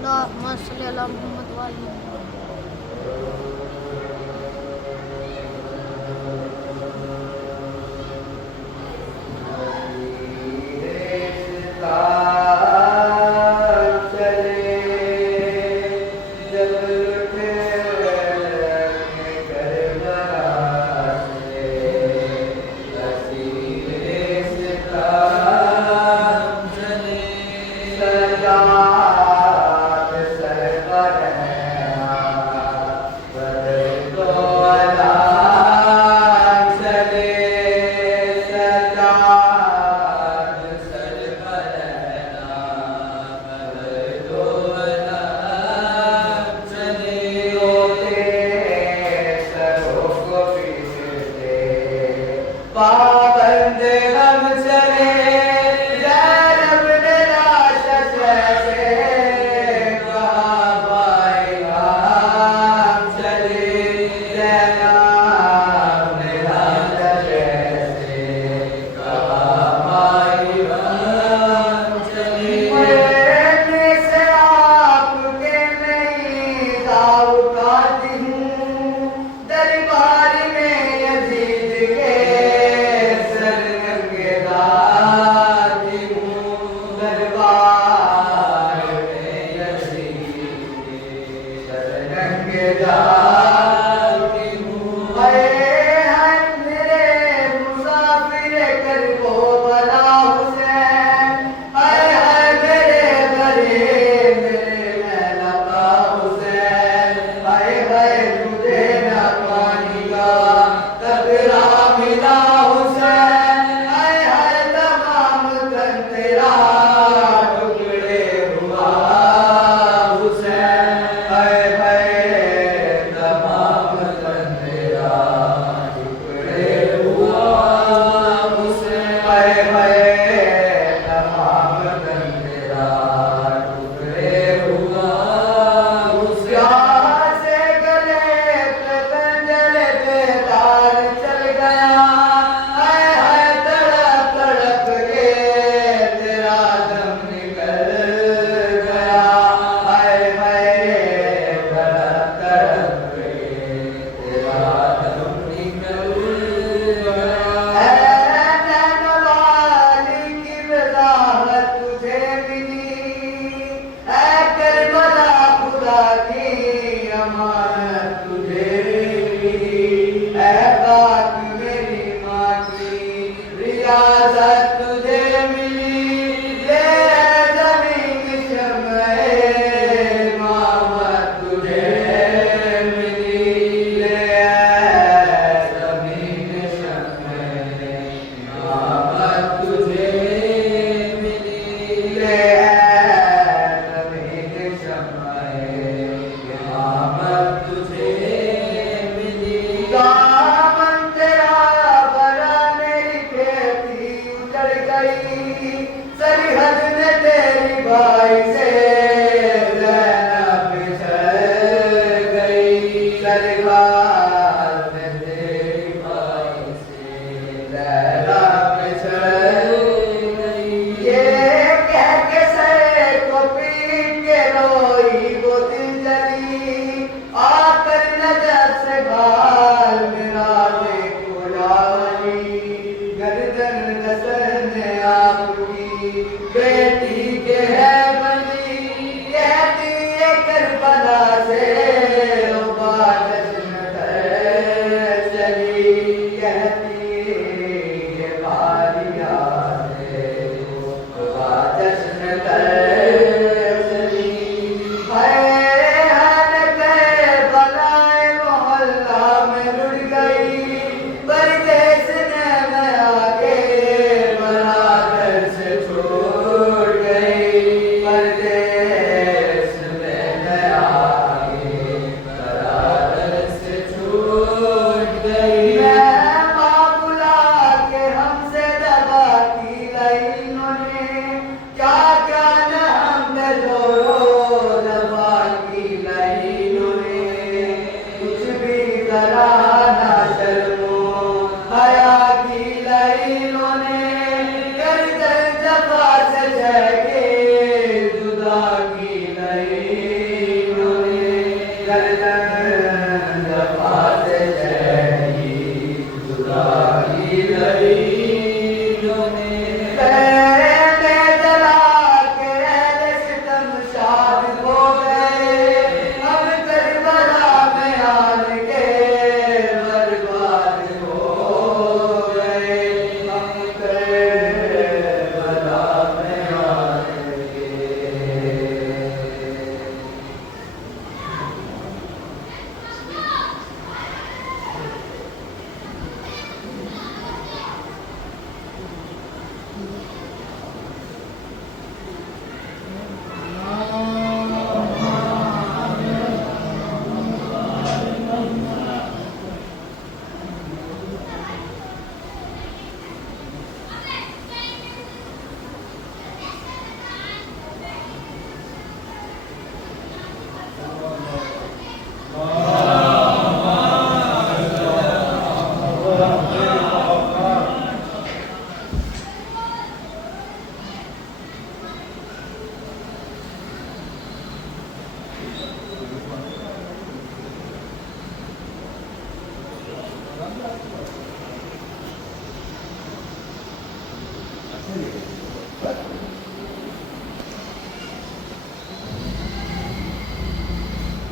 اللهم صل على محمد وعلى آل محمد.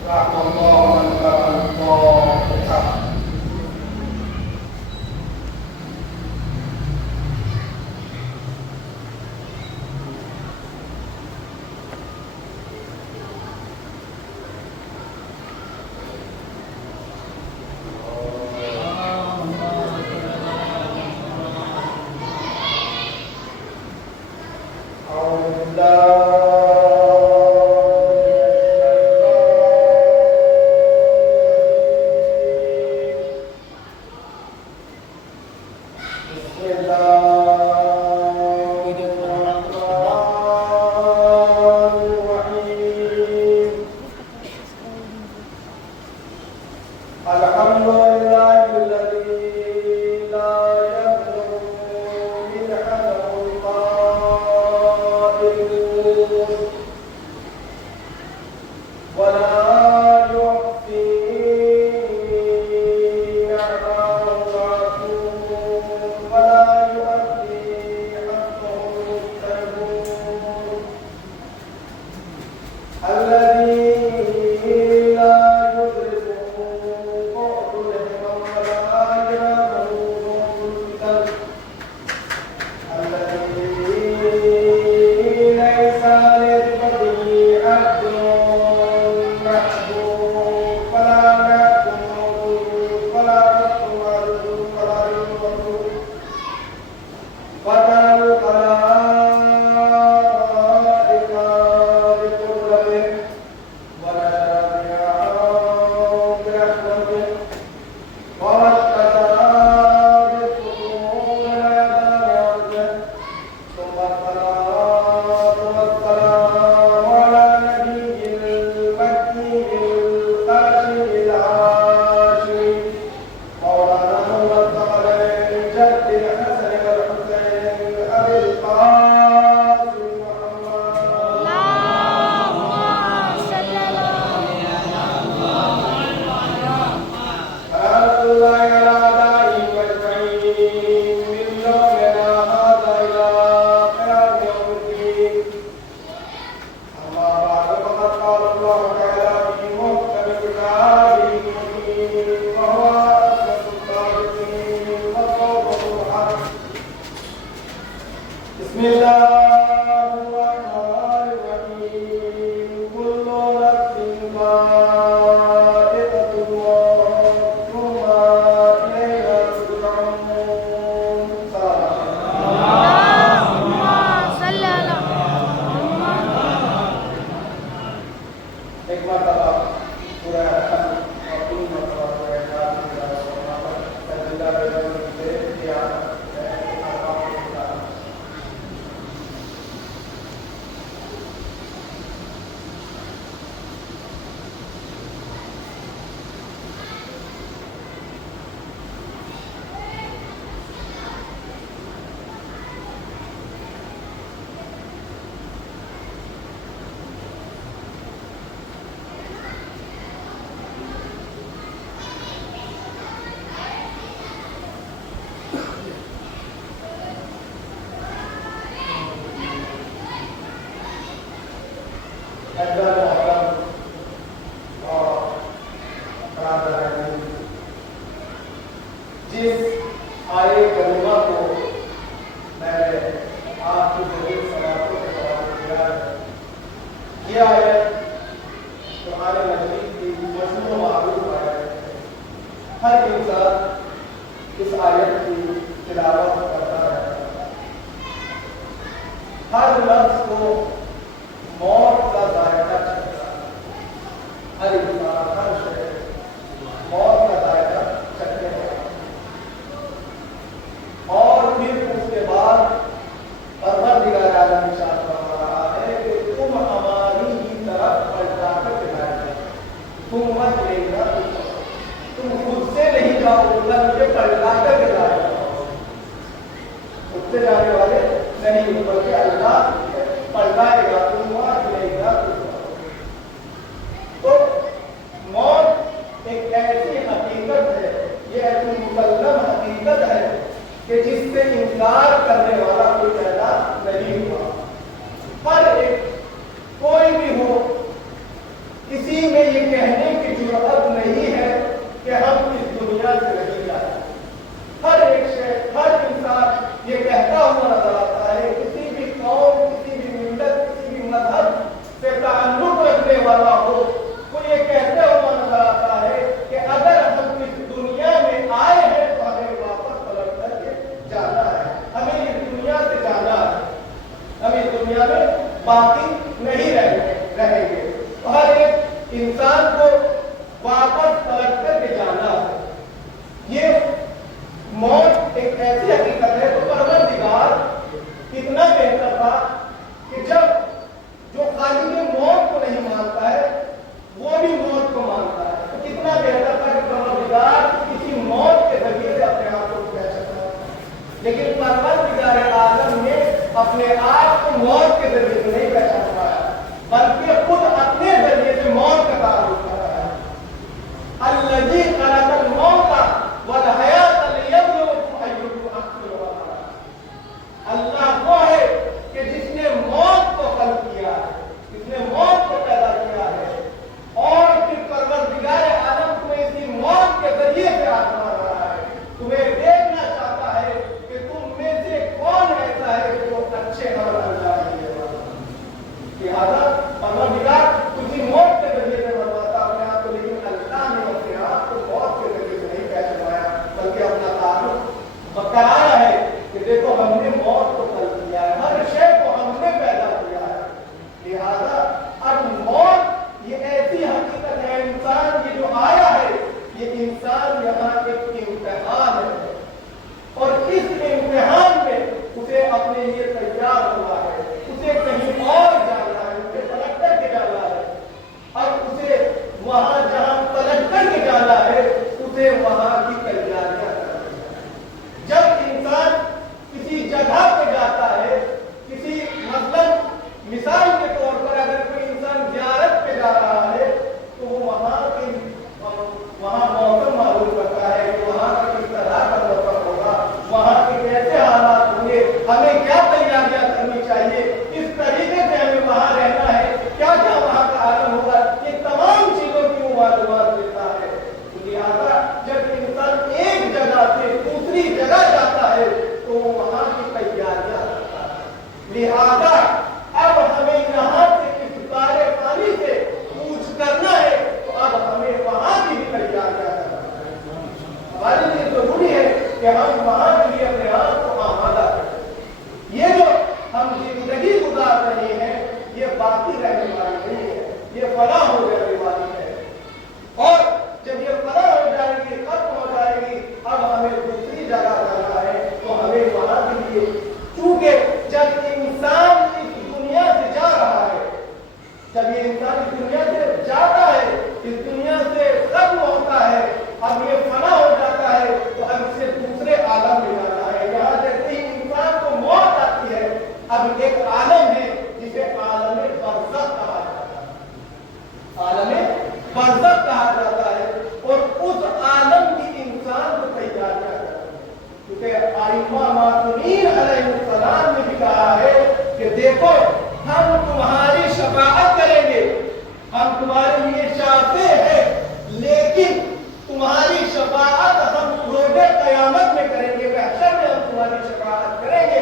رحم الله من قرأ الفاتحة. کوئی بھی ہو، کسی کسی میں یہ کہنے کی جرأت نہیں ہے کہ ہم اس دنیا سے نہیں جائیں۔ ہر ایک شخص، ہر انسان یہ کہتا ہوا نظر آتا ہے، کسی بھی قوم، کسی بھی ملت، کسی بھی مذہب سے تعلق رکھنے والا ہو، وہ یہ کہتے ہوا نظر آتا ہے کہ اگر ہم اس دنیا میں آئے ہیں تو ہمیں واپس پلٹ کر کے جانا ہے، ہمیں اس دنیا سے جانا ہے، ہم اس دنیا میں باقی نہیں رہیں گے۔ تو ہر ایک انسان کو واپس پلٹ کر کے جانا ہے۔ یہ موت ایک ایسی حقیقت ہے، تو پروردگار کتنا بہتر تھا کہ جب جو خالق موت کو نہیں مانتا ہے وہ بھی موت کو مانتا ہے، تو کتنا بہتر تھا کہ پروردگار کسی موت کے ذریعے سے اپنے آپ کو پہچانا ہے۔ لیکن پروردگار عالم نے اپنے آپ کو موت کے ذریعے سے نہیں پہچان پایا، بلکہ خود اپنے ذریعے سے موت کا تعارف کرایا ہے۔ الذی خلق الموت والحیات لیبلوکم ایکم احسن عملا۔ اللہ وہ ہے کہ جس نے موت کو خلق کیا ہے، جس نے موت کو پیدا کیا ہے، اور پھر پروردگار عالم تمہیں اسی موت کے ذریعے سے آزما رہا ہے، تمہیں دیکھنا چاہتا ہے کہ تم میں سے کون ایسا ہے جو اچھے عمل انجام دے گا۔ لہٰذا پروردگار کسی موت کے ذریعے سے بنواتا اپنے آپ کو، لیکن اللہ نے اپنے آپ کو موت کے ذریعے سے نہیں پہچانوایا، بلکہ اپنا تعلق کرایا ہے کہ دیکھو ہم نے موت کو خلق کیا ہے، ہر شے کو ہم نے پیدا کیا ہے۔ لہٰذا اب موت یہ ایسی حقیقت ہے، انسان یہ جو آیا ہے یہ انسان یہاں ایک امتحان ہے، اور اس امتحان میں اسے اپنے لیے تیار ہوا ہے، اسے کہیں اور جانا ہے، اسے پلٹ کر کے جانا ہے، اب اسے وہاں جہاں پلٹ کر کے جانا ہے اسے وہاں کی تیاریاں کرنا ہے۔ جب انسان کسی جگہ پہ جاتا ہے، کسی مثال کے طور پر اگر کوئی انسان زیارت پہ جا رہا ہے تو وہ وہاں موسم معلوم کرتا ہے کہ وہاں کا کس طرح کا موسم ہوگا، وہاں کے کیسے حالات ہوں گے، ہمیں کیا تیاریاں کرنی چاہیے، کس طریقے سے ہمیں وہاں رہنا ہے، کیا کیا وہاں کا عالم ہوگا، یہ تمام چیزوں کی وہ معلومات دیتا ہے۔ لہٰذا جب انسان ایک جگہ سے دوسری جگہ جاتا ہے تو وہ وہاں کی تیاریاں کرتا ہے۔ لہٰذا اب ہمیں یہاں سے اس سارے پانی سے کچھ کرنا ہے تو اب ہمیں وہاں کی بھی تیاریاں کرنا ہے۔ ہمارے لیے ضروری ہے کہ ہم وہاں کے لیے اپنے آپ کو آمادہ کریں۔ یہ جو ہم زندگی گزار رہے ہیں یہ باقی رہنے والی نہیں ہے، یہ فنا ہو جانے والی ہے، اور جب یہ فنا ہو جائے گی، ختم ہو جائے گی، اب ہمیں دوسری جگہ جانا ہے تو ہمیں وہاں کے لیے، چونکہ جب انسان اس دنیا سے جا رہا ہے، جب یہ انسان اس دنیا سے جاتا ہے، اس دنیا سے ختم ہوتا ہے، اب یہ فنا ہو جاتا ہے تو اب اسے دوسرے عالم میں جانا ہے۔ یہاں جیسے ہی انسان کو موت آتی ہے اب ایک عالم ہے جسے عالم برزخ کہا جاتا ہے، عالم برزخ کہا جاتا ہے، اور اس عالم کی انسان کو تیار کیا جاتا ہے، کیونکہ ائمہ معصومین علیہ السلام نے بھی کہا ہے کہ دیکھو ہم تمہاری شفاعت کریں گے، ہم تمہارے لیے شافع ہیں، لیکن تمہاری شفاعت ہم روز قیامت میں کریں گے، محشر میں ہم تمہاری شفاعت کریں گے،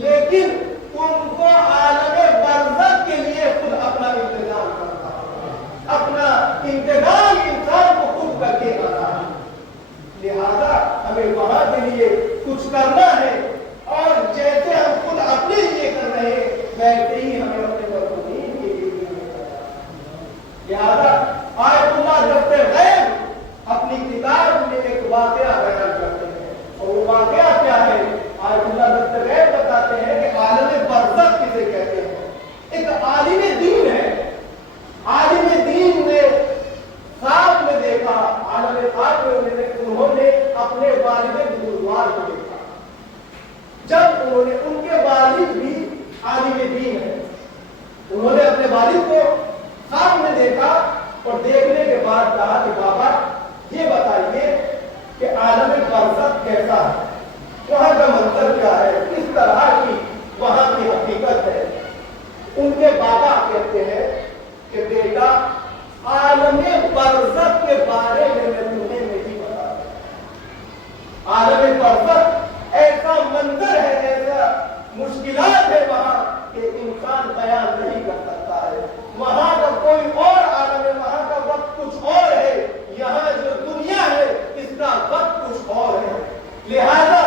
لیکن تم کو عالم برزخ کے لیے خود اپنا انتظام کرنا ہوگا، اپنا انتظام انسان کو خود کر کے آنا ہے۔ لہذا ہمیں وہاں کے لیے کچھ کرنا ہے، اور جیسے ہم خود اپنے لیے کر رہے ہیں ویسے ہی ہمیں اپنے مرحومین کے لیے بھی کرنا ہے۔ لہذا آیت اللہ دفتر غیب اپنی کتاب میں ایک واقعہ بیان کرتے ہیں، اور وہ واقعہ کیا ہے؟ آیت اللہ دفتر غیب بتاتے ہیں کہ عالم برزخ کسے کہتے ہیں۔ ایک عالم دین ہے، عالم دین نے خواب میں دیکھا، عالم خواب میں انہوں نے اپنے والد بزرگوار کو دیکھا، جب انہوں نے، ان کے والد بھی عالم دین ہے، انہوں نے اپنے والد کو خواب میں دیکھا اور دیکھنے کے بعد کہا کہ بابا یہ بتائیے کہ عالم برزخ کیسا ہے، وہاں کا منظر کیا ہے، کس طرح کی وہاں کی حقیقت ہے۔ ان کے بابا کہتے ہیں کہ بیٹا आलम बरज़ख के बारे में मैं तुम्हें नहीं बता सकता। आलम बरज़ख ऐसा मंजर है, ऐसा मुश्किलात है वहां कि इंसान बयान नहीं कर सकता है। वहां का कोई और आलम है, वहां का वक्त कुछ और है, यहाँ जो दुनिया है इसका वक्त कुछ और है। लिहाजा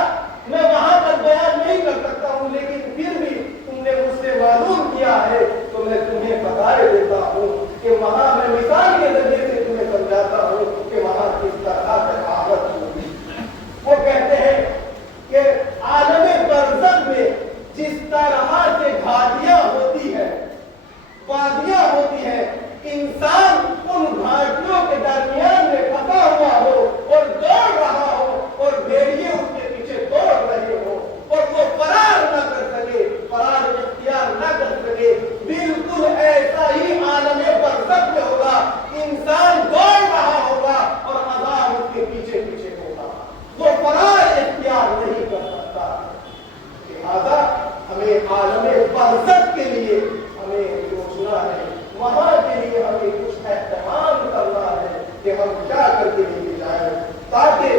मैं वहां पर बयान नहीं कर सकता हूं, लेकिन फिर भी तुमने मुझसे मालूम किया है तो मैं तुम्हें बता देता हूं कि वहां मैं मिसाल के जरिए से तुम्हें समझाता हूं कि वहां किस तरह से आदत होगी। वो कहते हैं कि आलम बरज़ख में जिस तरह से घाटियां होती है, वादियां होती है, इंसान उन घाटियों के दरमियान में फंसा हुआ हो और दौड़ रहा हो और भेड़िए उसके पीछे दौड़ रहे हो और वो फरार न कर सके, फरार इख्तियार न कर सके, बिल्कुल ऐसा ही आलम बरज़ख में होगा। इंसान दौड़ रहा होगा और अज़ाब उसके पीछे पीछे होगा, वो फरार इख्तियार नहीं कर सकता। लिहाजा हमें आलम बरज़ख के लिए हमें सोचना है, वहां के लिए हमें कुछ एहतमाम करना है कि हम क्या करके लेके जाए, ताकि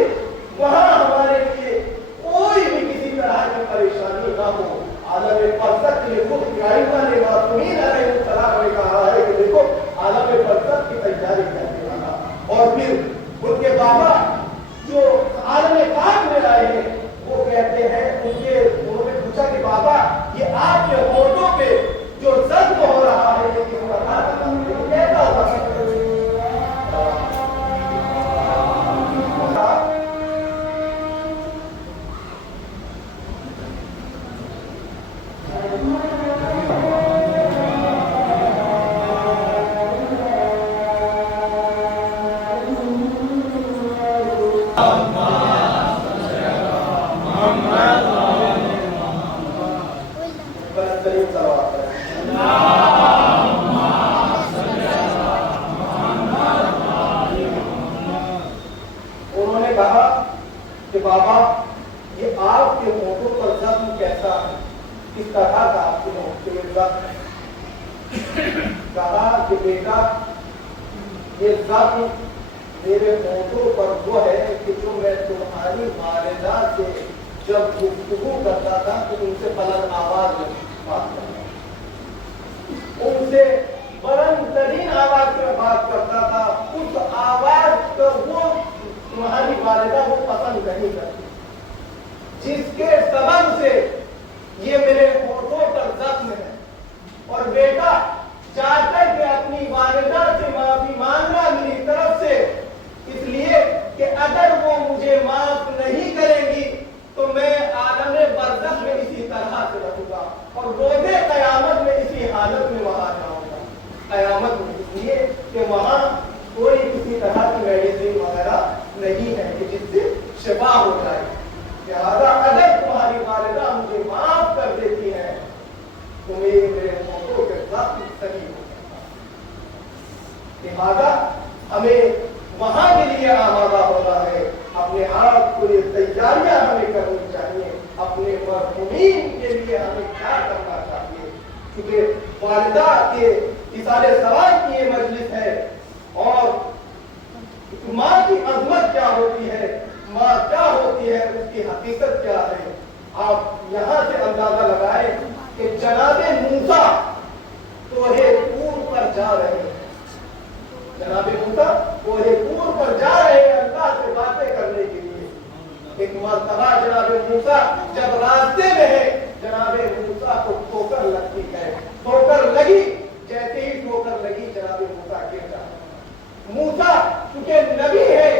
वहां हमारे लिए कोई भी किसी तरह की परेशानी ना हो। आलम बरज़ख के लिए खुद इब्राहीम ने मासूमीन अलैहिस्सलाम ने कहा है कि देखो आलम बरज़ख की तैयारी करने वाला। और फिर उनके बाबा जो आलम पाक में आए हैं वो कहते हैं, उन्होंने पूछा कि बाबा ये आपके होठों पे जो जख्म हो रहा है ये किस तरह का कैसा हो सकता है? उन्होंने कहा कि बाबा ये आपके होठों पर जख्म कैसा है, किस तरह का आपके होठों पर जख्म? कहा कि बेटा ये जख्म मेरे होठों पर वो है कि जो मैं तुम्हारी वालिदा से जब गुफ्तगू करता था तो उनसे बुलंद आवाज में बात करता था, उनसे बुलंद तरीन आवाज में बात करता था। उस आवाज को वो तुम्हारी वालिदा वो पसंद नहीं करती, जिसके सबब से ये मेरे होठों पर जख्म है। और बेटा जाकर के अपनी वालिदा से माफी मांगना मेरी तरफ से, इसलिए कि अगर वो मुझे माफ नहीं करेंगी तो मैं आलम बरज़ख में इसी तरह से रहूंगा और रोज़े क़यामत में इसी हालत में वहां जाऊंगा। क़यामत में इसलिए कि वहां कोई किसी तरह की मेडिसिन वगैरह नहीं है कि जिससे शिफा हो जाए। लिहाजा अगर तुम्हारी वालिदा मुझे माफ कर देती है तो मेरे होठों के साथ सही हो सकता। लिहाजा हमें वहां के लिए आमादा होना है, अपने आप को ये तैयारियां हमें करनी चाहिए, अपने मरहूमीन के लिए हमें क्या करना चाहिए। क्योंकि वालिदा के इसाले सवाल की ये मजलिस है और माँ की अजमत क्या होती है, माँ क्या होती है, उसकी हकीकत क्या है। आप यहाँ से अंदाजा लगाए कि जनाबे मूसा तोहे पूर पर जा रहे हैं, जनाबे मूसा तोहे पूर पर जा रहे हैं अल्लाह से बातें करने के लिए। एक मर्तबा जनाबे मूसा जब रास्ते में है, जनाबे मूसा को ठोकर लगती है, ठोकर लगी, जैसे ही ठोकर लगी जनाबे मूसा गिर जाते। मूसा क्योंकि नबी है,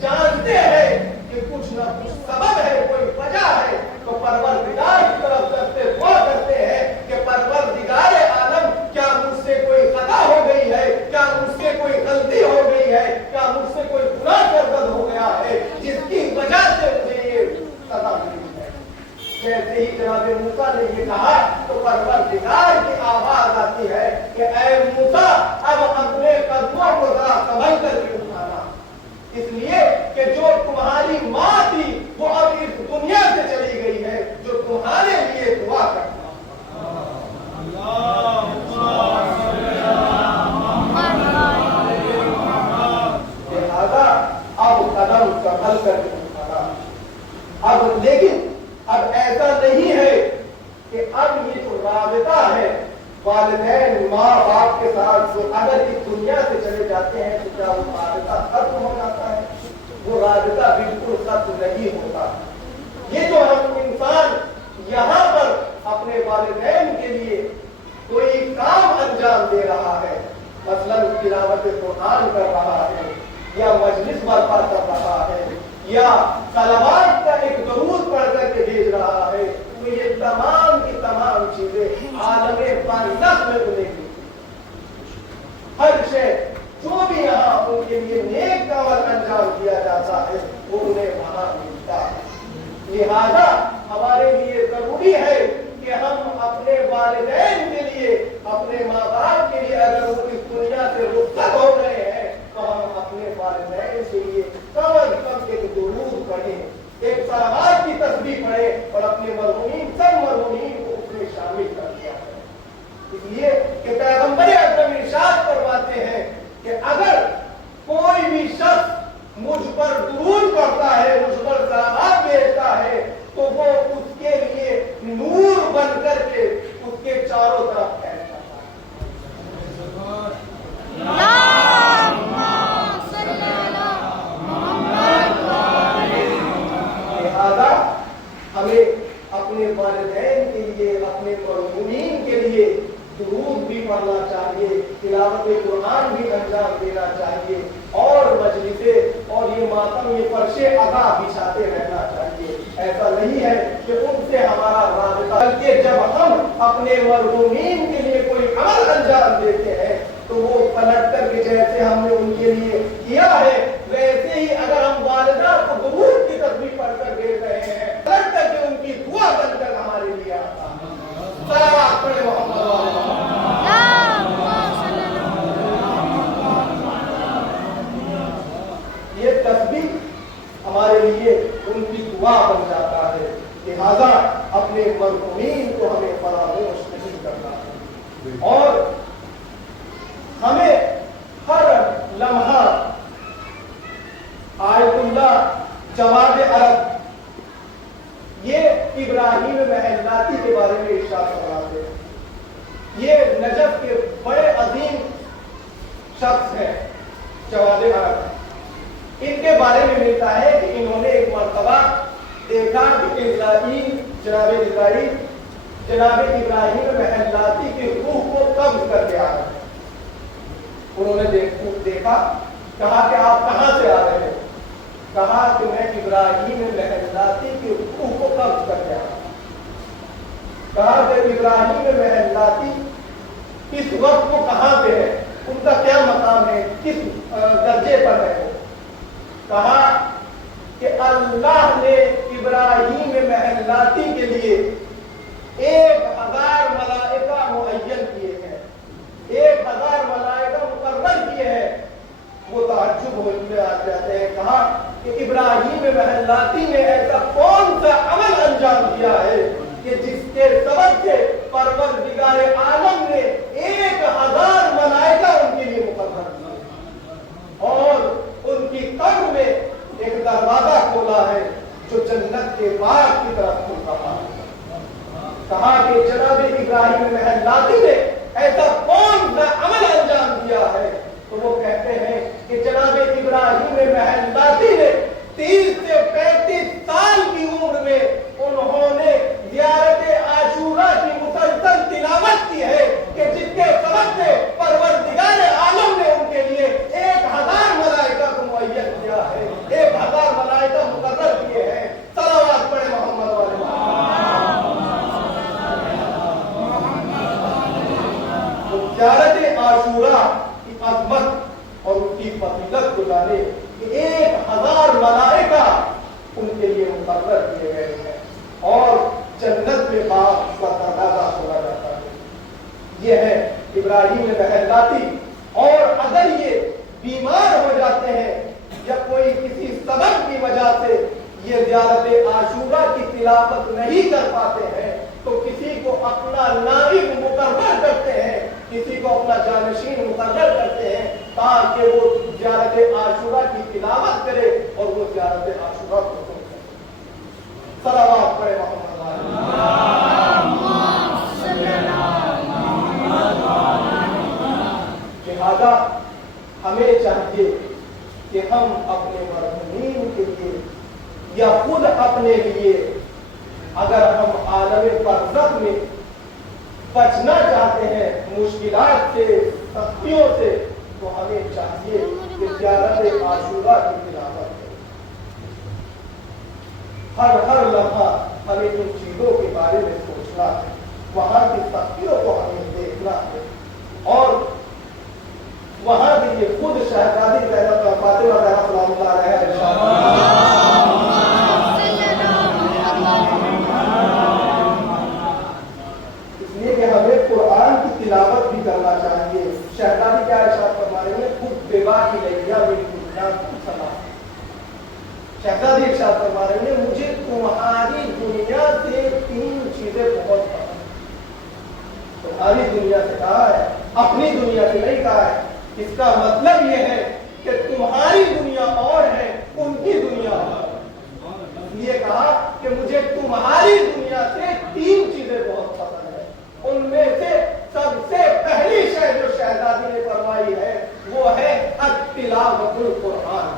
जानते हैं कि कुछ न कुछ सबब है, कोई वजह है, तो परवरदिगार की तरफ करते दुआ करते हैं कि परवरदिगार आलम क्या मुझसे कोई खता हो गई है, क्या मुझसे कोई गलती हो गई है, क्या मुझसे कोई गुनाह करबद हो गया है जिसकी वजह से मुझे ये सजा मिली है। जैसे ही जनाबे मूसा ने ये कहा तो परवरदिगार की आवाज आती है कि ऐ मूसा अब अपने कदमों को जरा संभल करके उठाना, इसलिए कि जो तुम्हारी माँ थी वो अब इस दुनिया से चली गई है, जो तुम्हारे लिए दुआ करता। اب ایسا نہیں ہے کہ اب یہ جو رابطہ ہے والدین ماں باپ کے ساتھ جو اگر اس دنیا سے چلے جاتے ہیں تو کیا وہ رابطہ ختم ہو جاتا ہے؟ وہ رابطہ بالکل ختم نہیں ہوتا۔ یہ جو ہم انسان یہاں پر اپنے والدین کے لیے کوئی کام انجام دے رہا ہے، مثلاً تلاوت قرآن کر رہا ہے یا مجلس برپا کر رہا ہے یا صلوات کا ایک درود پڑھ کر کے بھیج رہا ہے، تو یہ تمام کی تمام چیزیں عالم برزخ میں انہیں ملتی۔ ہر شے جو بھی یہاں ان کے لیے نیک عمل انجام دیا جاتا ہے وہ انہیں وہاں ملتا ہے۔ لہذا ہمارے لیے ضروری ہے کہ ہم اپنے والدین کے لیے، اپنے ماں باپ کے لیے اگر وہ اس دنیا سے رخصت ہو گئے ہیں تو ہم اپنے والدین کے لیے کم از کم ایک درود پڑھیں، ایک صلوات کی تسبیح پڑھیں اور اپنے مرحومین سب مرحومین کو اس میں شامل کر دیا ہے۔ اس لیے کہ پیغمبر اکرم ارشاد فرماتے ہیں کہ اگر کوئی بھی شخص مجھ پر درود پڑھتا ہے، مجھ پر صلوات بھیجتا ہے تو وہ اس کے لیے نور بن کر کے اس کے چاروں طرف پھیل جاتا ہے۔ لہذا ہمیں اپنے والدین کے لیے، اپنے مرحومین کے لیے درود بھی پڑھنا چاہیے، تلاوت قرآن بھی انجام دینا چاہیے اور مجلسیں اور یہ ماتم، یہ فرشے عطا بچھاتے رہنا چاہیے۔ ایسا نہیں ہے کہ ان سے ہمارا رابطہ، بلکہ جب ہم اپنے مرحومین کے لیے کوئی عمل انجام دیتے ہیں تو وہ پلٹ کر کے جیسے ہم نے ان کے لیے کیا ہے ویسے ہی اگر ہم والدہ کو درود کی تسبیح پڑھ کر دے رہے ہیں، پلٹ کر کے ان کی دعا بن کر ہمارے لیے آتا ہے۔ صلوات پڑھیں محمد والے یہ تسبیح ہمارے لیے ان کی دعا بن جاتا ہے۔ لہذا اپنے مرحومین کو ہمیں فراموش نہیں کرنا ہے اور ہمیں ہر لمحہ آیت اللہ جواد عرب یہ ابراہیم محلاتی کے بارے میں ارشاد فرماتے ہیں۔ یہ نجف کے بڑے عظیم شخص ہیں جواد عرب۔ ان کے بارے میں ملتا ہے کہ انہوں نے ایک مرتبہ دیکھا کہ جناب ابراہیم محلاتی کی روح کو قبض کر کے آ رہے ہیں۔ انہوں نے دیکھا، کہا کہ آپ کہاں سے آ رہے ہیں؟ کہا کہ میں ابراہیم محلاتی کی روح کو قبض کر کے آ رہا ہوں۔ کہا کہ ابراہیم محلاتی کس وقت وہ کہاں پہ ہے، ان کا کیا مقام ہے، کس درجے پر ہے وہ؟ کہا کہ اللہ نے ابراہیم محلاتی کے لیے 1000 ملائکہ معین کیے ہیں، 1000 ملائکہ مقرر کیے ہیں۔ وہ تعجب ہوتے آ جاتے ہیں، کہا کہ ابراہیم محلاتی نے ایسا کون سا عمل انجام دیا ہے کہ جس کے سبب سے پروردگار عالم نے 1000 ملائکہ ان کے لیے مقرر کیے اور ان کی قبر میں ایک دروازہ کھولا ہے جو جنت کے باغ کی طرف کھل رہا ہے۔ کہا کہ جناب ابراہیم محلاتی نے ایسا کون سا عمل انجام دیا ہے؟ تو وہ کہتے ہیں کہ جناب ابراہیم محلاتی نے 30 سے 35 سال کی عمر میں انہوں نے زیارت عاشورہ کی مسلسل تلاوت کی ہے کہ جس کے سبب سے پروردگار عالم نے ان کے لیے 1000 ملائکہ کو معین کیا ہے، 1000 ملائکہ مقرر کیے ہیں۔ صلوات پڑھیں محمد والے زیارت عاشورہ کی عظمت اور ان کی فضیلت کو جانے کہ 1000 ملائکہ ان کے لیے مقرر کیے گئے ہیں اور جنت میں باغ کا دروازہ کھولا جاتا ہے۔ یہ ہے ابراہیم محلاتی۔ اور اگر یہ بیمار ہو جاتے ہیں یا کوئی کسی سبب کی وجہ سے یہ زیارت عاشورہ کی تلاوت نہیں کر پاتے ہیں تو کسی کو اپنا نائب مقرر کرتے ہیں، کسی کو اپنا جانشین مقرر کرتے ہیں تاکہ وہ زیارت عاشورہ کی تلاوت کرے اور وہ زیارت عاشورہ کو سنے۔ सलावत पढ़े मोहम्मद वाले। लिहाजा हमें चाहिए कि हम अपने मरहूमीन के लिए या खुद अपने लिए अगर हम आलम बरज़ख में बचना चाहते हैं मुश्किलात से, सख्तियों से, तो हमें चाहिए कि ज़ियारत आशूरा की तिलावत करें। हर लम्हा हमें इन चीज़ों के बारे में सोचना है, वहाँ की सख्तियों को हमें देखना है और वहाँ भी ये खुद शहजादी ज़ैनब फातिमा रहमतुल्लाह अलैहा इरशाद इसलिए कि हमें कुरान की तिलावत भी करना चाहिए। शहजादी क्या इरशाद फरमा रही है, खुद बेवा की लैया मेरी दुनिया की सलाह। शहजादी इरशाद फरमा रही है, मुझे तुम्हारी दुनिया से 3 चीजें बहुत पसंद। तुम्हारी दुनिया से कहा है, अपनी दुनिया से नहीं कहा है। इसका मतलब यह है कि तुम्हारी दुनिया और है, उनकी दुनिया और। इसलिए कहा कि मुझे तुम्हारी दुनिया से 3 चीजें बहुत पसंद है। उनमें से सबसे पहली शय जो शहजादी ने फरमाई है वो है तिलावतुल कुरान।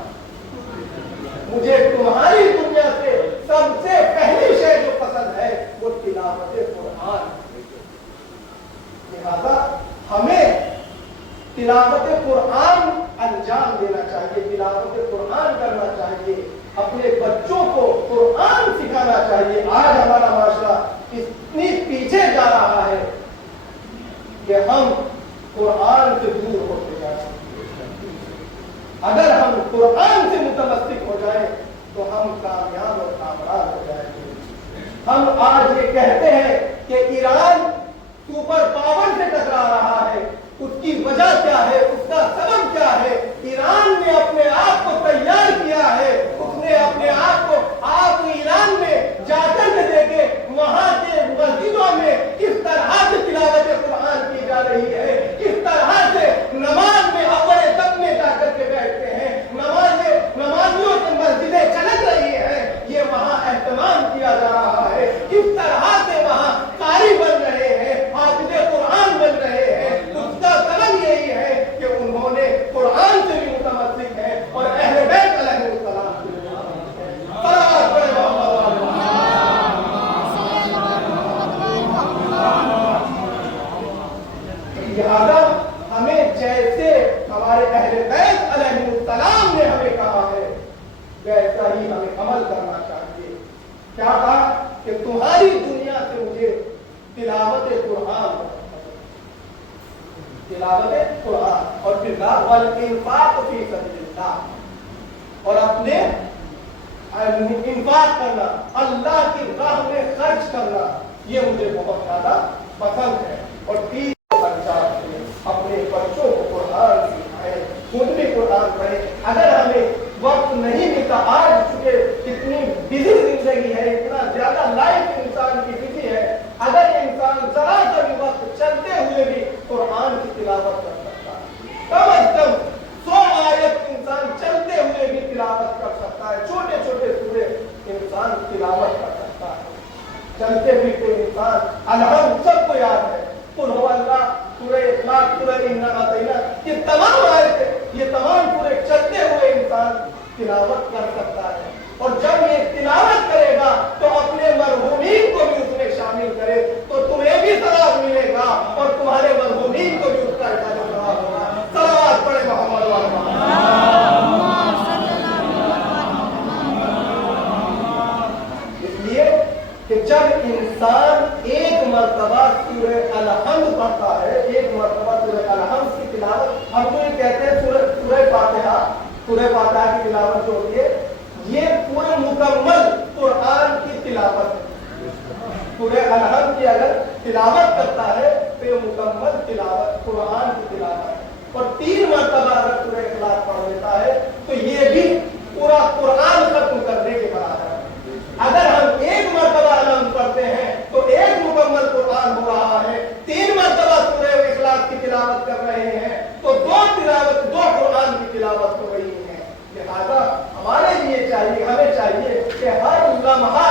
मुझे तुम्हारी दुनिया से सबसे पहली शय जो पसंद है वो तिलावत कुरान। लिहाजा हमें तिलावत कुरान अंजाम देना चाहिए, तिलावत कुरान करना चाहिए, अपने बच्चों को कुरान सिखाना चाहिए। आज हमारा माशरा इतनी पीछे जा रहा है कि हम कुरान से दूर होते जा रहे हैं। अगर हम कुरान से मुतमस्सिक हो जाएं तो हम कामयाब और कामयाब हो जाएंगे। हम आज ये कहते हैं कि ईरान सुपर पावर से टकरा रहा है, उसकी वजह क्या है, उसका सबब क्या है? ईरान ने अपने आप को तैयार किया है, उसने अपने आप को ईरान में जाकर देके वहां के मस्जिदों में किस तरह से तिलावत कुरान की जा रही है, किस तरह से नमाज में अव्वल तक में जाकर के बैठते हैं, नमाजियों की मस्जिदें चलक रही है, ये वहां एहतमाम किया जा रहा है। किस तरह से वहां कारी बन रहे हैं, हाफिज़े कुरान बन रहे हैं। उसका सबब यही है कि उन्होंने कुरान से भी मुतमस्सिक है और अहले बैत अलैहिस्सलाम से सलावत पढ़े मोहम्मद वाले। लिहाजा हमें जैसे हमारे अहले बैत अलैहिस्सलाम ने हमें कहा है वैसा ही हमें अमल करना चाहिए। क्या कहा कि तुम्हारी दुनिया से मुझे तिलावत कुरान और फिर वल इंफाक फी सबिलिल्लाह, और अपने इंफाक करना, अल्लाह की राह में खर्च करना, ये मुझे बहुत ज्यादा पसंद है। और अपने बच्चों को कुरान सिखाएं, खुद भी कुरान पढ़ें। अगर हमें वक्त नहीं मिलता, आज चूंकि इतनी बिजी जिंदगी है, इतना ज्यादा लाइफ इंसान की बिजी है, अगर इंसान जरा सा भी वक्त चलते हुए भी कुरान की तिलावत कर सकता है, कम अज कम 100 आयत इंसान चलते हुए भी तिलावत कर सकता है, छोटे छोटे सूरे इंसान तिलावत कर सकता है। चलते फिरते इंसान अलहम सबको याद है, कुल हु अल्लाह, सूरह इखलास, सूरह इन्ना अतैना, ये तमाम आयतें, ये तमाम सूरे चलते हुए इंसान तिलावत कर सकता है। और जब ये तिलावत करेगा तो अपने मरहूमीन को भी उसमें शामिल करे, तो तुम्हें भी सवाब मिलेगा और तुम्हारे मरहूमीन को भी उसका सवाब होगा। सलावत पढ़े मोहम्मद वाले। इसलिए कि जब इंसान एक मर्तबा सूरह अल-हम्द पढ़ता है, एक मर्तबा सूरह अल-हम्द की तिलावत, हम तो ये कहते हैं सूरह फातिहा की तिलावत जो होती है ये पूरे मुकम्मल कुरान की तिलावत है। सूरह अल-हम्द की अगर तिलावत करता है तो ये मुकम्मल तिलावत कुरान की तिलावत है। और 3 मर्तबा अगर सूरह इखलास पढ़ लेता है तो ये भी पूरा कुरान खत्म करने के बराबर है। अगर हम 1 मर्तबा अल-हम्द पढ़ते हैं तो 1 मुकम्मल कुरान हो रहा है, 3 मर्तबा सूरह इखलास की तिलावत कर रहे हैं तो 2 कुरान की तिलावत हो रही है। लिहाजा हमारे लिए चाहिए, हमें चाहिए कि हर लम्हा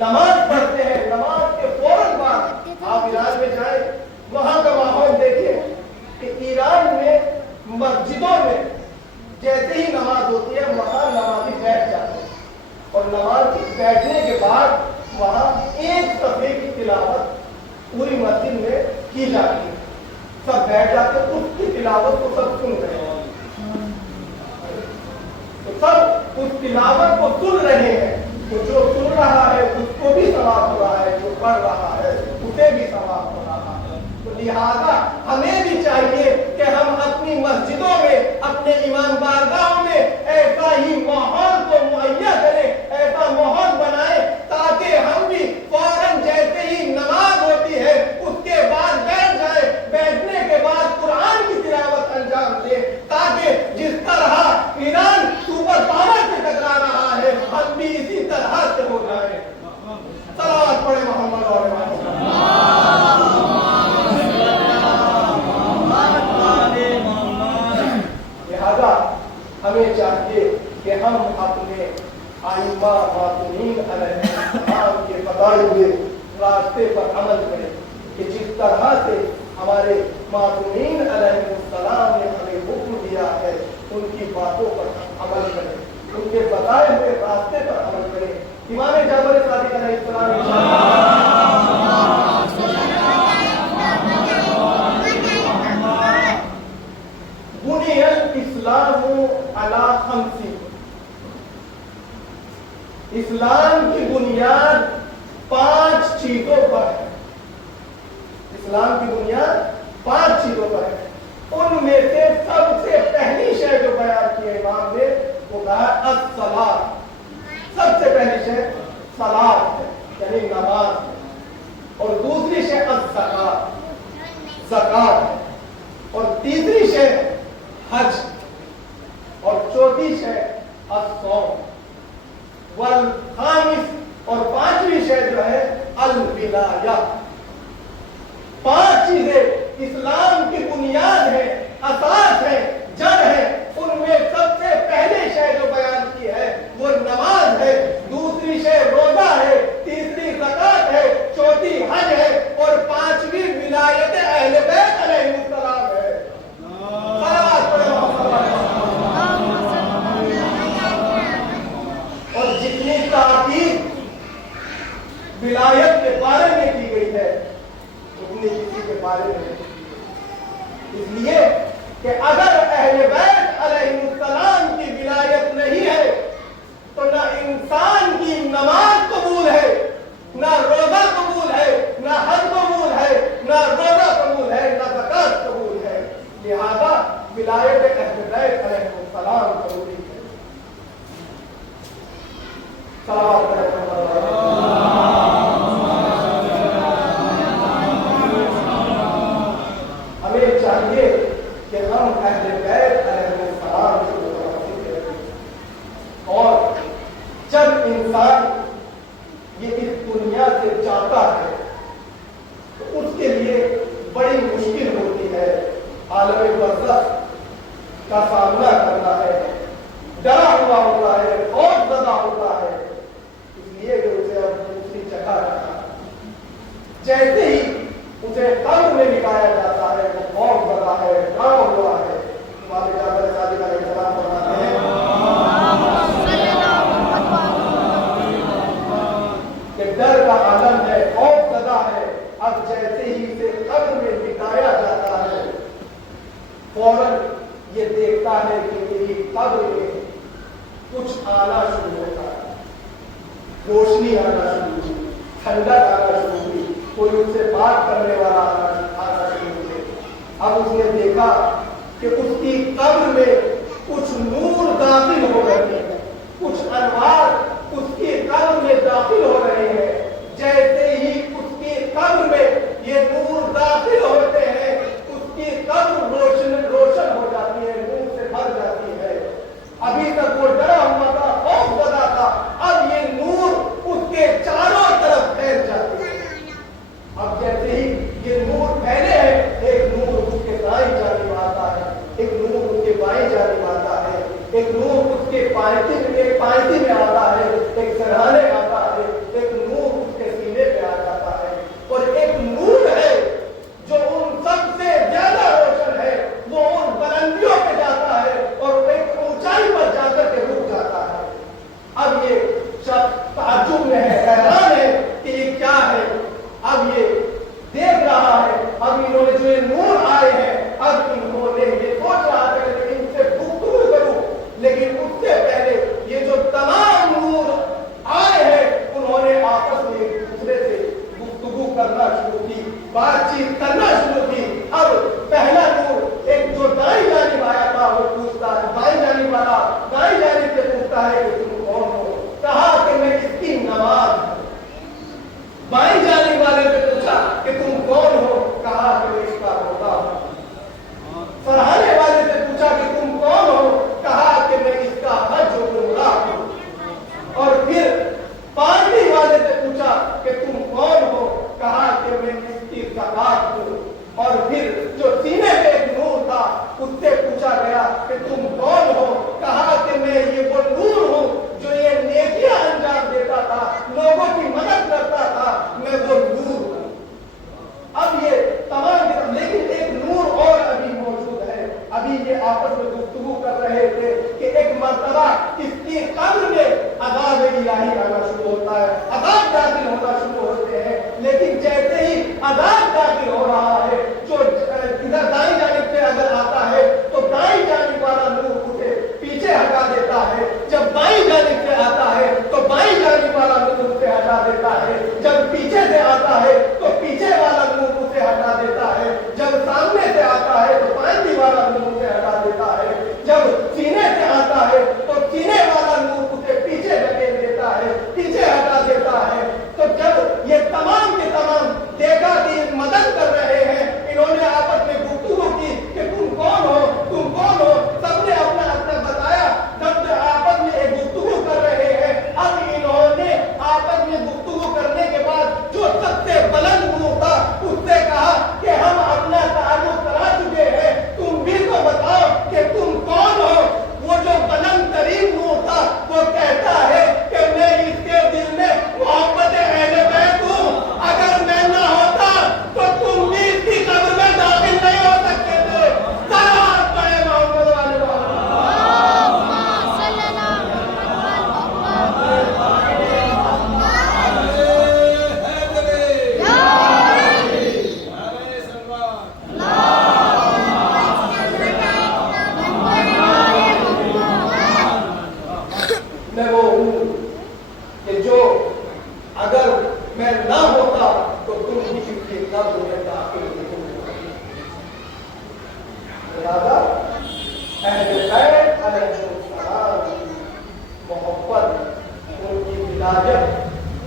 नमाज पढ़ते हैं, नमाज के फौरन बाद आप ईरान में जाए, वहां का माहौल देखिए कि ईरान में मस्जिदों में जैसे ही नमाज होती है वहां नमाजी बैठ जाते हैं और नमाज बैठने के बाद वहां एक सफे की तिलावत पूरी मस्जिद में की जाती है। सब बैठ जाते हैं, उसकी तिलावत को सब सुन रहे हैं, तो सब उस तिलावत को सुन रहे हैं। तो जो सुन रहा है उसको भी सवाब हो रहा है, जो पढ़ रहा है उसे भी सवाब हो रहा है। तो लिहाजा हमें भी चाहिए कि हम अपनी मस्जिदों में, अपने इमाम बारगाहों में ऐसा ही माहौल को मुहैया करें, ऐसा माहौल बनाएं ताकि हम भी फौरन जैसे ही नमाज होती है उसके बाद बैठ जाए, बैठने के बाद कुरान की तिलावत अंजाम दे, ताकि जिस तरह ईरान सुपर पावर से टकरा रहा है हम भी इसी तरह से हो जाए। सलावत पढ़े मोहम्मद और लिहाजा हमें चाहिए कि हम अपने आइम्मा मासूमीन अलैहिस्सलाम के बताए हुए रास्ते पर अमल करें कि जिस तरह से हमारे मासूमीन अलैहिस्सलाम ने हमें हुक्म दिया है उनकी बातों पर अमल करें, उनके बताए हुए रास्ते पर अमल करें। इमाम जाफर सादिक अलैहिस्सलाम बुनियल इस्लामु अला खम्सी, इस्लाम की बुनियाद 5 चीजों पर है। इस्लाम की बुनियाद 5 चीजों पर है। उनमें से सबसे पहली शय जो बयान की है इमाम ने वो कहा अस्सलात। सबसे पहली शय सलात है यानी नमाज है, और दूसरी शय अज़्ज़कात, ज़कात है, और तीसरी शय हज, और चौथी शय अस्सौम, वल खामिस और 5वीं शय जो है अल विलाया। 5 चीजें इस्लाम की बुनियाद है, असास है, जड़ है। उनमें सबसे पहले शय जो बयान की है वो नमाज है, दूसरी शय रोजा है, तीसरी ज़कात है, चौथी हज है, और 5वीं विलायत अहले बैत अलैहिस्सलाम है। और जितनी ताकीद विलायत के बारे में की गई है उतनी किसी के बारे में नहीं। इसलिए कि अगर अहले बैत अलैहिस्सलाम की विलायत नहीं है तो ना इंसान की नमाज कबूल है, ना रोजा कबूल है, ना हज कबूल है, ना रोजा कबूल है, ना ज़कात कबूल है। लिहाजा विलायत अहले बैत अलैहिस्सलाम जरूरी है। सलावत हमें चाहिए कि हम अहले बैत अलैहिस्सलाम से मुतवस्सिल करें, और जब इंसान ये इस दुनिया से जाता है तो उसके लिए बड़ी मुश्किल होती है, आलम बरज़ख का सामना करना है, डरा हुआ होता है, खौफ ज़दा होता है, इसलिए कि उसे अब दूसरी जगह रखा। जैसे ही उसे कब्र में निकाला जाता है वो खौफ ज़दा है, डरा हुआ है। इमाम जाफर सादिक अलैहिस्सलाम फरमाते हैं कि डर का आलम है, खौफ ज़दा है। अब जैसे ही इसे कब्र में निकाला जाता है फौरन ये देखता है कि मेरी कब्र में कुछ आना शुरू होता है, रोशनी आना शुरू हुई, ठंडक आना शुरू हुई, कोई उससे बात करने वाला आना शुरू हुए। अब उसने देखा कि उसकी कब्र में कुछ नूर दाखिल हो रहे हैं, कुछ अनवार उसकी कब्र में दाखिल हो रहे हैं। जैसे ही उसकी कब्र में ये नूर दाखिल होते हैं उसकी कब्र रोशन हो जाती है, नूर से भर जाती है। अभी तक वो डरा हुआ था, खौफ ज़दा था, अब ये नूर उसके चारों तरफ फैल जाती है। अब जैसे ही ये नूर फैले हैं, एक नूर उसके दाईं जानिब आता है, एक नूर उसके बाईं जानिब आता है, एक नूर उसके बाएं शख्स ताज्जुब में है, हैरान है कि ये क्या है। अब ये देख रहा है, अब इन्होंने जो ये नूर आए हैं, अब इन्होंने ये सोच रहा था कि इनसे गुफ्तगू करूं, लेकिन उससे पहले ये जो तमाम नूर आए हैं उन्होंने आपस में एक दूसरे से गुफ्तगू करना शुरू की, बातचीत करना शुरू की। अब पहला नूर एक जो दाई जानिब आया था वो पूछता है, दाई जानिब वाला दाई जानिब से पूछता है कि तुम कौन हो? कहा कि मैं इसकी नमाज। बाई जानिब वाले से पूछा कि तुम कौन हो? कहा कि मैं इसका रोजा। फरहाने वाले से पूछा कि तुम कौन हो? कहा कि मैं इसका हज उम्रा हूं। और फिर पानी वाले से पूछा कि तुम कौन हो? कहा कि मैं इसकी ज़कात हूं। और फिर जो सीने पे एक नूर था उससे पूछा गया कि तुम कौन हो? कहा कि मैं ये वो नूर हूं जो ये नेकियां अंजाम देता था, लोगों की मदद करता था, मैं वो नूर हूं। अब ये तमाम, लेकिन एक नूर और अभी मौजूद है। अभी ये आपस में गुफ्तगू कर रहे थे कि एक मर्तबा इसकी कब्र में अज़ाब इलाही आना शुरू होता है, अज़ाब दाखिल होना शुरू होते हैं। लेकिन जैसे ही अज़ाब दाखिल हो रहा है, जो इधर दाई जानिब से अगर आता है तो दाई जानिब वाला नूर उसे पीछे हटा देता है, जब बाई जानिब से आता है तो बाई जानिब वाला नूर उसे हटा देता है, जब पीछे से आता है तो पीछे वाला नूर उसे हटा देता है, जब सामने से आता है तो पानी वाला नूर उसे हटा देता है, जब सीने से आता है तो सीने वाला नूर उसे पीछे धकेल देता है, पीछे हटा देता है। तो जब ये तमाम के तमाम देखा कि मदद कर रहे हैं, इन्होंने आपस में गुफ्तगू की कि तुम कौन हो, तुम कौन हो। सबने अपना अपना बताया, जब आपस में एक गुफ्तगू कर रहे हैं। अब इन्होंने आपस में गुफ्तगू करने के बाद जो सबसे बुलंद नूर था उससे कहा कि हम अपना ताल्लुक करा चुके हैं, तुम भी तो बताओ कि तुम कौन हो। वो जो बुलंद तरीन नूर था वो कहता है कि मैं इसके दिल में मोहब्बत अहले बैत हूं, अगर मैं ना होता तो तुम भी इसकी कब्र में दाखिल नहीं हो सकते थे। सलावत पढ़े मोहम्मद वाले मैं वो हूँ कि जो अगर मैं ना होता तो तुम भी इसकी कब्र में दाखिल नहीं होते। लिहाजा अहले बैत अलैहिस्सलाम की मोहब्बत, उनकी विलायत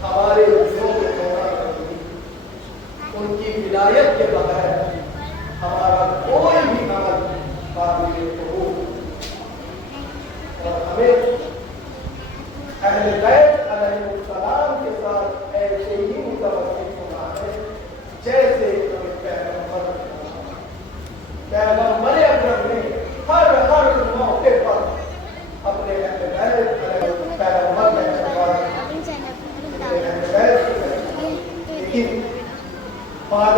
हमारे दिलों में होना चाहिए। उनकी विलायत के बगैर हमारा कोई भी अमल काबिल कबूल। और हमें अहले बैत अलैहिस्सलाम के साथ ऐसे ही मुतवस्सिल होना है जैसे पैगंबर अकरम ने हर मौके पर अपने अहले बैत पैगंबर लेकिन बाद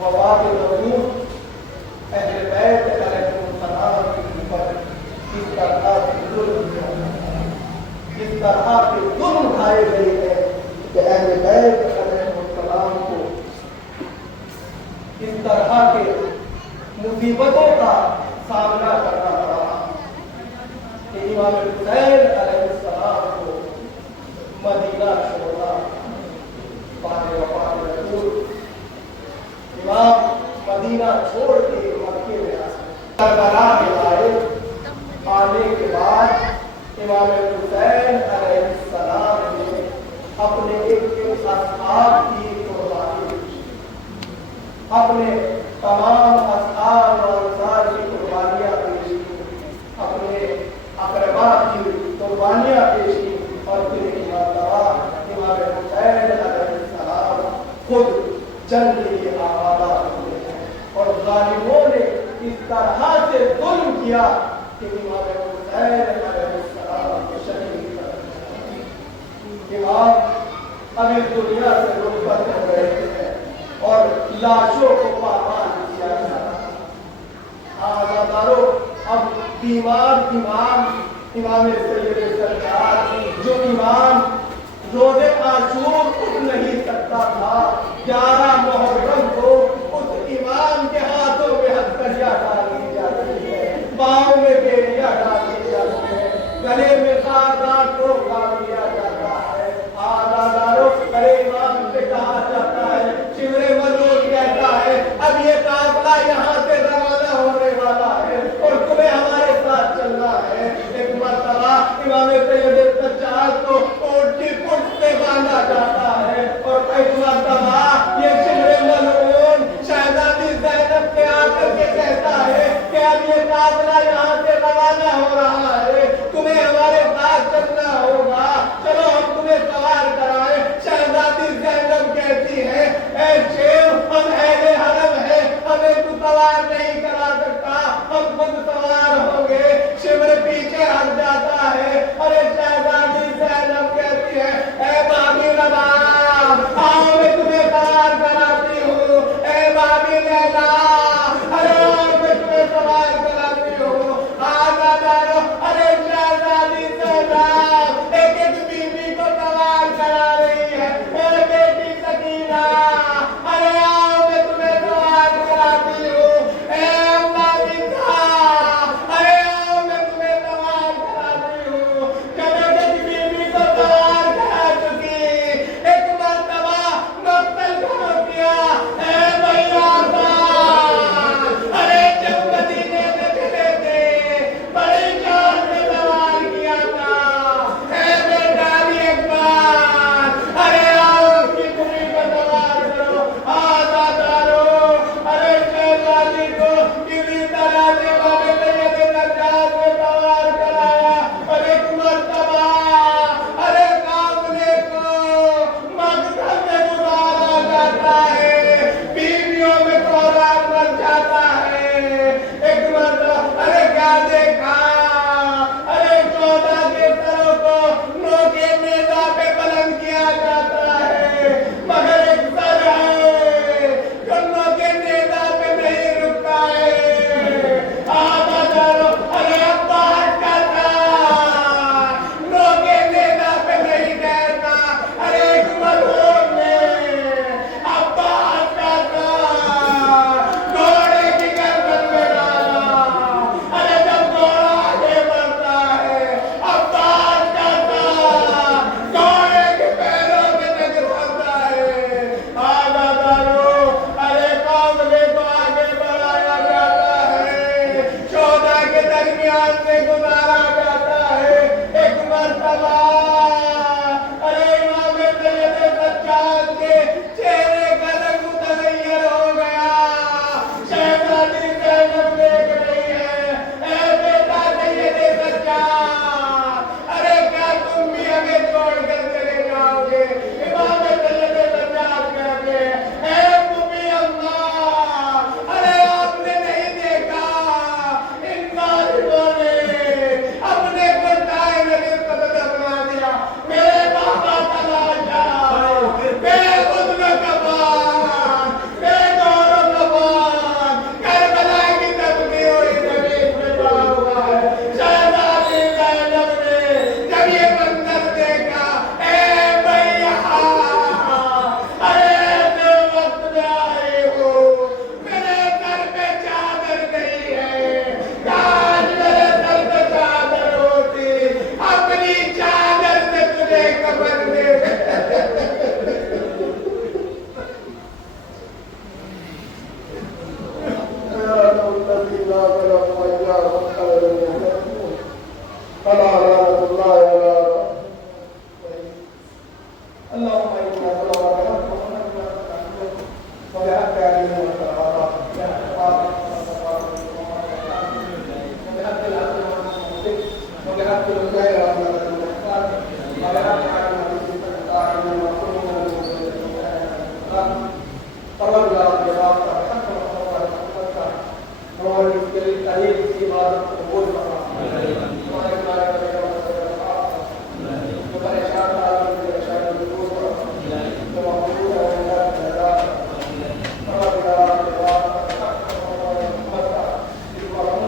वफात रसूल अहले बैत अलैहिस्सलाम के ऊपर इस तरह से जुल्म उठाए गए हैं कि अहले बैत अलैहिस्सलाम को इस तरह के मुसीबतों का सामना करना पड़ा कि इमाम हुसैन अलैहिस्सलाम को मदीना छोड़ना बाद वफात रसूल। इमाम मदीना छोड़ के मक्के में करबला में आए। आने के बाद इमाम हुसैन अलैहिस्सलाम ने अपने एक असहाब की कुर्बानी, अपने तमाम असहाब और अंसार की कुर्बानियां पेश की, अपने अकरबा की कुर्बानियां पेश की। और फिर इमाम हुसैन अलैहिस्सलाम खुद जंग के लिए आमादा हुए हैं। और जालिमों ने इस तरह से जुल्म किया कि इमाम हुसैन अलैहिस्सलाम को शहीद कर दिया। इमाम अब इस दुनिया से रुखसत हो रहे हैं और लाशों को पामाल किया जा रहा। आज़ादारों, अब बीमार इमाम सैयद सरकार जो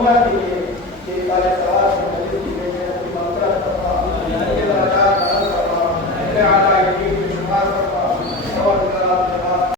Thank you.